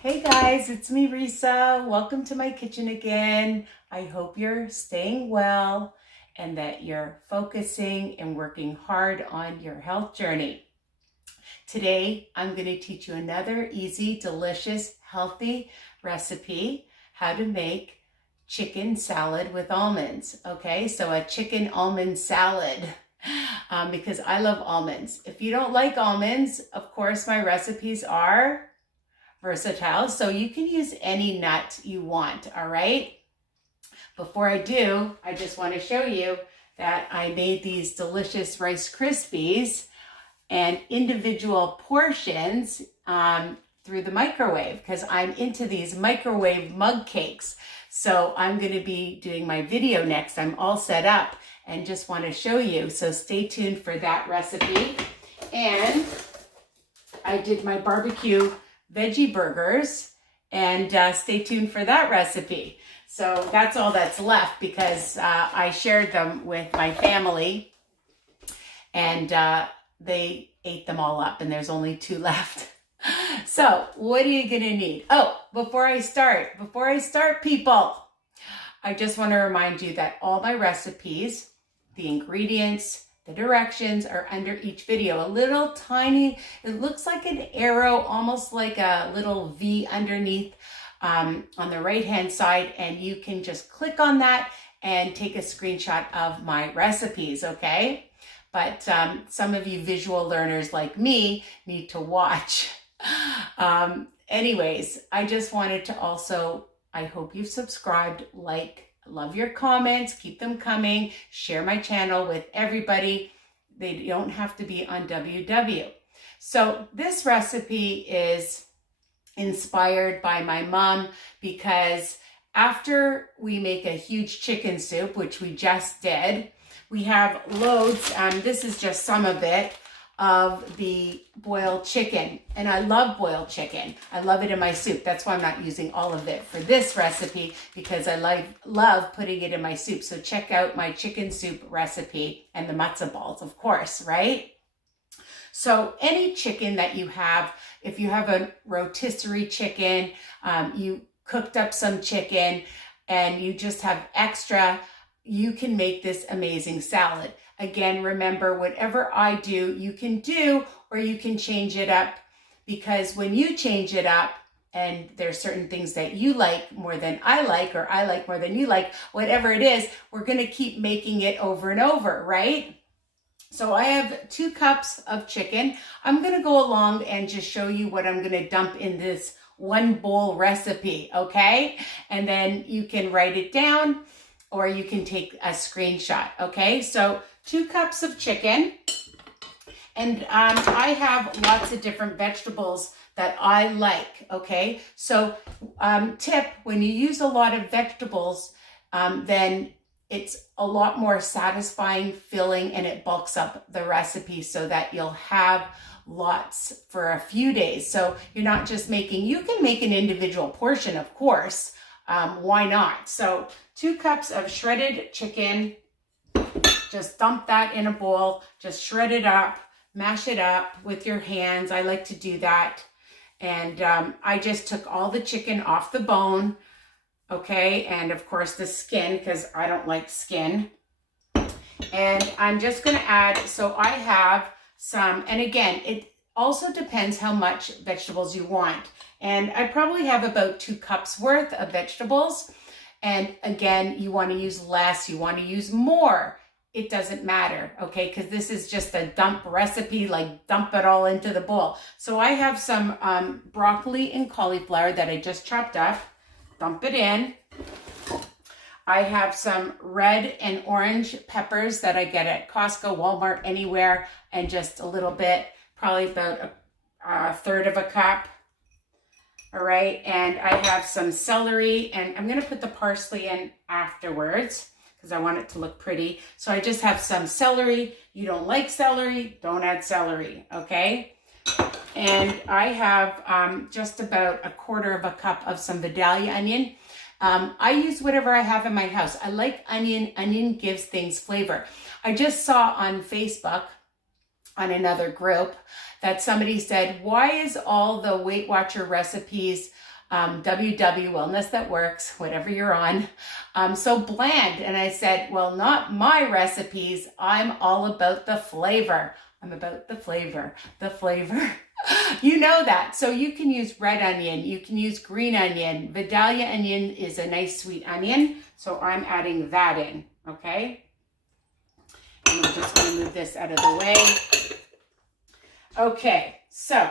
Hey guys, it's me, Risa. Welcome to my kitchen again. I hope you're staying well and that you're focusing and working hard on your health journey. Today, I'm going to teach you another easy, delicious, healthy recipe, how to make chicken salad with almonds. Okay, so a chicken almond salad. Because I love almonds. If you don't like almonds, of course, my recipes are versatile, so you can use any nut you want, all right? Before I do, I just want to show you that I made these delicious Rice Krispies and individual portions through the microwave because I'm into these microwave mug cakes. So I'm going to be doing my video next. I'm all set up and just want to show you. So stay tuned for that recipe. And I did my barbecue veggie burgers and stay tuned for that recipe. So that's all that's left because I shared them with my family and they ate them all up and there's only 2 left. So what are you gonna need? Oh, before I start people, I just want to remind you that all my recipes, the ingredients, the directions are under each video. A little tiny, it looks like an arrow, almost like a little V underneath on the right-hand side, and you can just click on that and take a screenshot of my recipes, okay? But some of you visual learners like me need to watch. Anyways, I just wanted to also, I hope you've subscribed, love your comments, keep them coming, share my channel with everybody. They don't have to be on WW. So this recipe is inspired by my mom because after we make a huge chicken soup, which we just did, we have loads, this is just some of it, of the boiled chicken. And I love boiled chicken. I love it in my soup. That's why I'm not using all of it for this recipe because I love putting it in my soup. So check out my chicken soup recipe and the matzo balls, of course, right? So any chicken that you have, if you have a rotisserie chicken, you cooked up some chicken and you just have extra, you can make this amazing salad. Again, remember, whatever I do, you can do, or you can change it up, because when you change it up, and there's certain things that you like more than I like, or I like more than you like, whatever it is, we're gonna keep making it over and over, right? So I have 2 cups of chicken. I'm gonna go along and just show you what I'm gonna dump in this 1 bowl recipe, okay? And then you can write it down, or you can take a screenshot, okay? So 2 cups of chicken, and I have lots of different vegetables that I like, okay? So tip, when you use a lot of vegetables, then it's a lot more satisfying, filling, and it bulks up the recipe so that you'll have lots for a few days. So you're not just making, you can make an individual portion, of course, why not? So 2 cups of shredded chicken, just dump that in a bowl, just shred it up, mash it up with your hands. I like to do that. And I just took all the chicken off the bone, okay? And of course the skin, because I don't like skin. And I'm just gonna add, so I have some, and again, it also depends how much vegetables you want. And I probably have about 2 cups worth of vegetables. And again, you want to use less, you want to use more. It doesn't matter, okay? Because this is just a dump recipe, like dump it all into the bowl. So I have some broccoli and cauliflower that I just chopped up. Dump it in. I have some red and orange peppers that I get at Costco, Walmart, anywhere, and just a little bit, probably about a third of a cup. All right, and I have some celery, and I'm gonna put the parsley in afterwards because I want it to look pretty. So I just have some celery. You don't like celery, don't add celery, okay? And I have just about a quarter of a cup of some vidalia onion. I use whatever I have in my house. I like onion. Onion gives things flavor. I just saw on Facebook on another group that somebody said, why is all the Weight Watcher recipes, WW, Wellness That Works, whatever you're on, so bland? And I said, well, not my recipes. I'm all about the flavor. I'm about the flavor, the flavor. You know that. So you can use red onion. You can use green onion. Vidalia onion is a nice sweet onion. So I'm adding that in, okay? And I'm just going to move this out of the way. Okay, so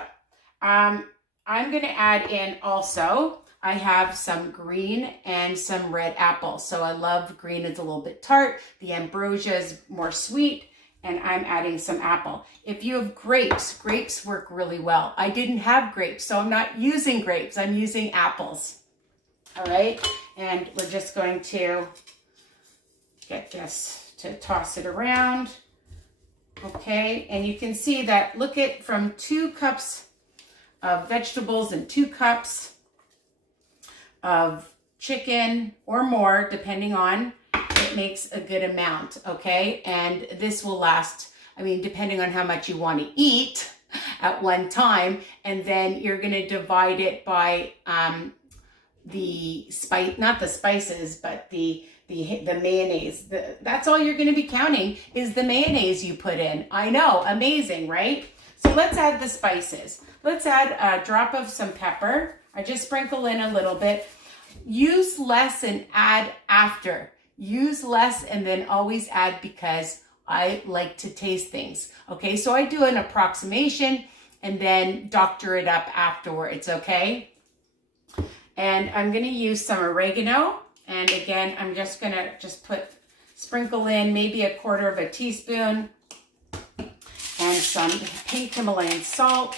I'm going to add in also, I have some green and some red apple. So I love green, it's a little bit tart. The ambrosia is more sweet. And I'm adding some apple. If you have grapes, grapes work really well. I didn't have grapes, so I'm not using grapes. I'm using apples. All right, and we're just going to get this to toss it around. Okay, and you can see that, look at from 2 cups of vegetables and 2 cups of chicken or more, depending on, it makes a good amount, okay? And this will last, I mean, depending on how much you want to eat at one time, and then you're going to divide it by the spice, not the spices, but the mayonnaise. That's all you're going to be counting is the mayonnaise you put in. I know, amazing, right? So let's add the spices. Let's add a drop of some pepper. I just sprinkle in a little bit. Use less and add after. Use less and then always add, because I like to taste things. Okay, so I do an approximation and then doctor it up afterwards, okay? And I'm gonna use some oregano. And again, I'm just gonna sprinkle in maybe 1/4 teaspoon and some pink Himalayan salt.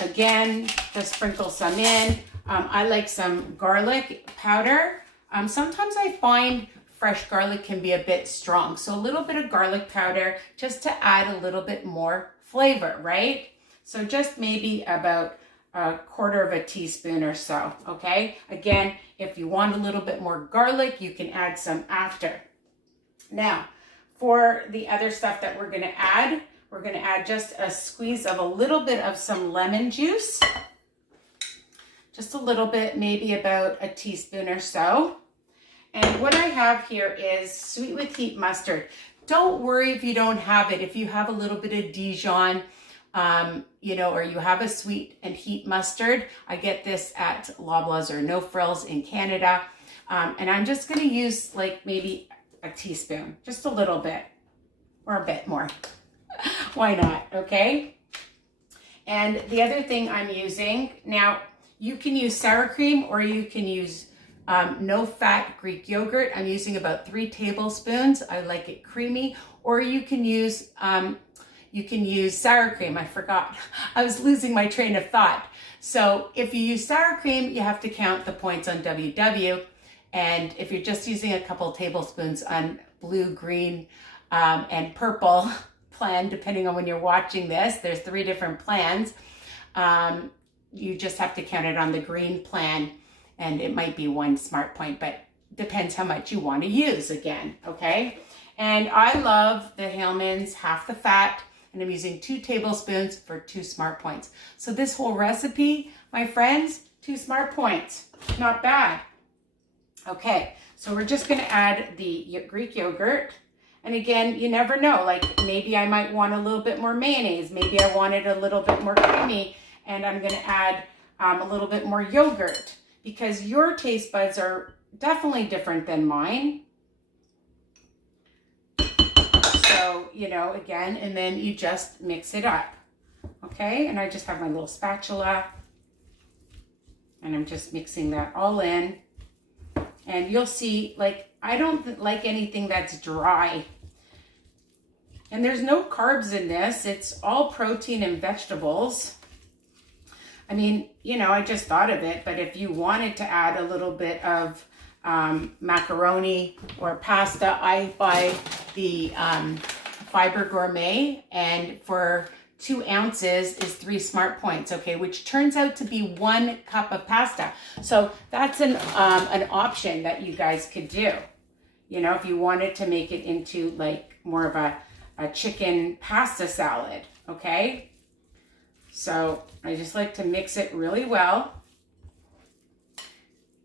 Again, just sprinkle some in. I like some garlic powder. Sometimes I find fresh garlic can be a bit strong. So a little bit of garlic powder just to add a little bit more flavor, right? So just maybe about 1/4 teaspoon or so, okay? Again, if you want a little bit more garlic, you can add some after. Now, for the other stuff that we're gonna add just a squeeze of a little bit of some lemon juice. Just a little bit, maybe about a teaspoon or so. And what I have here is sweet with heat mustard. Don't worry if you don't have it. If you have a little bit of Dijon, you know, or you have a sweet and heat mustard, I get this at Loblaws or No Frills in Canada. And I'm just gonna use like maybe a teaspoon, just a little bit, or a bit more. Why not, okay? And the other thing I'm using, now you can use sour cream or you can use no-fat Greek yogurt. I'm using about 3 tablespoons. I like it creamy. Or you can use sour cream. I forgot. I was losing my train of thought. So if you use sour cream, you have to count the points on WW. And if you're just using a couple tablespoons on blue, green, and purple plan, depending on when you're watching this, there's 3 different plans. You just have to count it on the green plan. And it might be 1 smart point, but depends how much you want to use again, okay? And I love the Hellmann's half the fat, and I'm using 2 tablespoons for 2 smart points. So this whole recipe, my friends, 2 smart points, not bad. Okay, so we're just gonna add the Greek yogurt. And again, you never know, like maybe I might want a little bit more mayonnaise, maybe I want it a little bit more creamy, and I'm gonna add a little bit more yogurt, because your taste buds are definitely different than mine. So, you know, again, and then you just mix it up, okay? And I just have my little spatula, and I'm just mixing that all in. And you'll see, like, I don't like anything that's dry. And there's no carbs in this. It's all protein and vegetables. I mean, you know, I just thought of it, but if you wanted to add a little bit of macaroni or pasta, I buy the Fiber Gourmet, and for 2 ounces is 3 smart points, okay, which turns out to be 1 cup of pasta. So that's an option that you guys could do. You know, if you wanted to make it into like more of a a chicken pasta salad, okay? So I just like to mix it really well.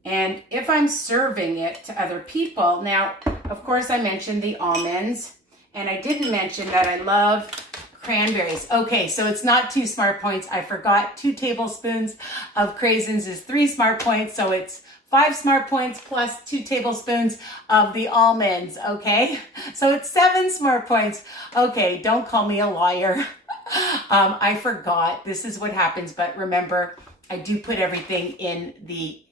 And if I'm serving it to other people, now, of course, I mentioned the almonds, and I didn't mention that I love cranberries. Okay, so it's not 2 smart points. I forgot 2 tablespoons of craisins is 3 smart points, so it's 5 smart points plus 2 tablespoons of the almonds, okay? So it's 7 smart points. Okay, don't call me a liar. I forgot. This is what happens, but remember, I do put everything in the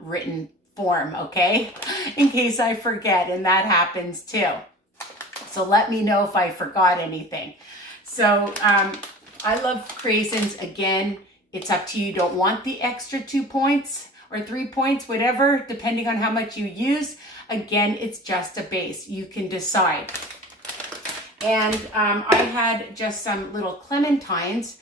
written form, okay? In case I forget, and that happens too. So let me know if I forgot anything. So I love craisins. Again, it's up to you. Don't want the extra 2 points or 3 points, whatever, depending on how much you use. Again, it's just a base. You can decide. And I had just some little clementines,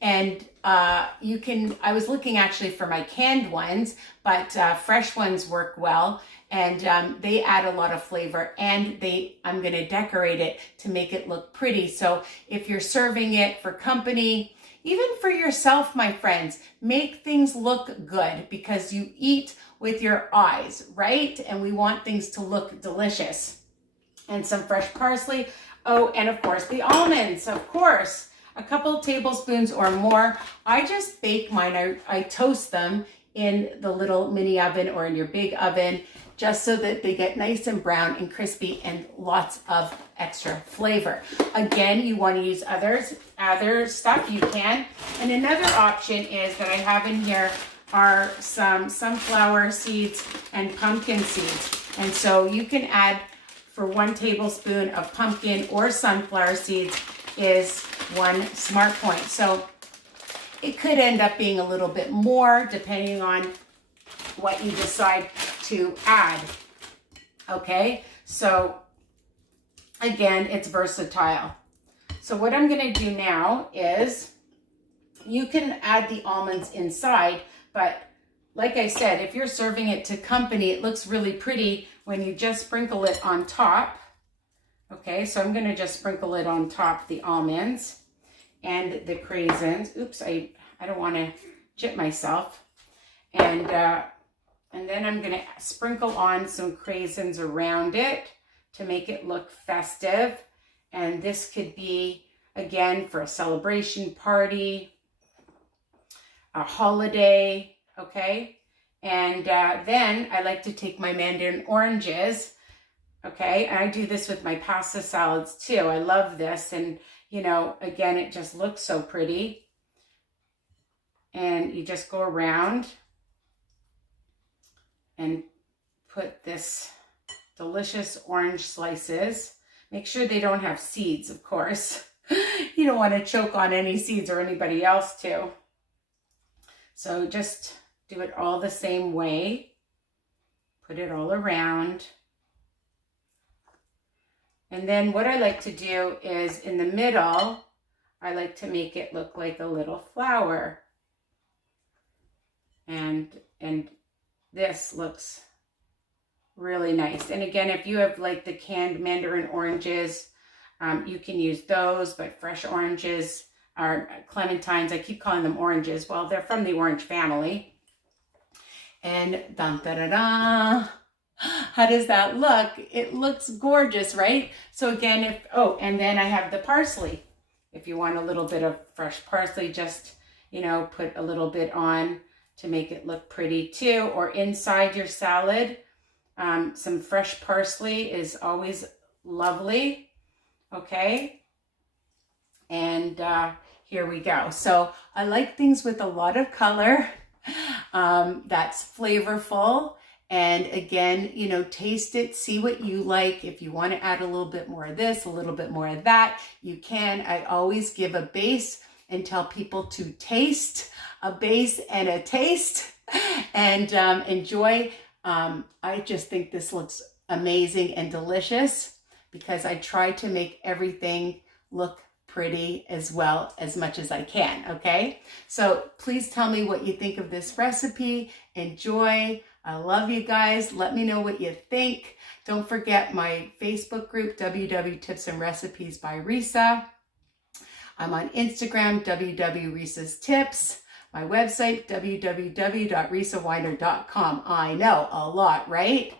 and I was looking actually for my canned ones, but fresh ones work well, and they add a lot of flavor, and I'm gonna decorate it to make it look pretty. So if you're serving it for company, even for yourself, my friends, make things look good, because you eat with your eyes, right? And we want things to look delicious. And some fresh parsley. Oh, and of course the almonds, of course. A couple tablespoons or more. I just bake mine. I toast them in the little mini oven or in your big oven, just so that they get nice and brown and crispy and lots of extra flavor. Again, you want to use other stuff, you can. And another option is that I have in here are some sunflower seeds and pumpkin seeds. And so you can add, for 1 tablespoon of pumpkin or sunflower seeds is 1 smart point. So it could end up being a little bit more depending on what you decide to add. Okay, so again, it's versatile. So what I'm gonna do now is, you can add the almonds inside, but like I said, if you're serving it to company, it looks really pretty when you just sprinkle it on top. Okay, so I'm gonna just sprinkle it on top, the almonds and the craisins. Oops, I don't wanna chip myself. And then I'm gonna sprinkle on some craisins around it to make it look festive. And this could be, again, for a celebration party, a holiday, okay? And then I like to take my mandarin oranges, okay? And I do this with my pasta salads too. I love this. And, you know, again, it just looks so pretty. And you just go around and put this delicious orange slices. Make sure they don't have seeds, of course. You don't want to choke on any seeds, or anybody else too. So just do it all the same way. Put it all around. And then what I like to do is, in the middle, I like to make it look like a little flower. And this looks really nice. And again, if you have like the canned mandarin oranges, you can use those, but fresh oranges are clementines. I keep calling them oranges. Well, they're from the orange family. And dun da da da. How does that look? It looks gorgeous, right? So again, and then I have the parsley. If you want a little bit of fresh parsley, just, you know, put a little bit on to make it look pretty too. Or inside your salad, some fresh parsley is always lovely. Okay. And here we go. So I like things with a lot of color, that's flavorful. And again, you know, taste it, see what you like. If you want to add a little bit more of this, a little bit more of that, you can. I always give a base and tell people to taste a base and a taste and enjoy. I just think this looks amazing and delicious, because I try to make everything look pretty as well, as much as I can, okay? So please tell me what you think of this recipe. Enjoy. I love you guys. Let me know what you think. Don't forget my Facebook group, WW Tips and Recipes by Risa. I'm on Instagram, WW Tips. My website, www.risaweiner.com. I know, a lot, right?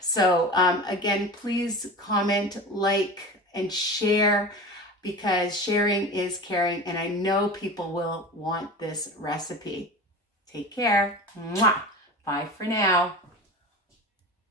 So again, please comment, like, and share, because sharing is caring, and I know people will want this recipe. Take care. Mwah. Bye for now.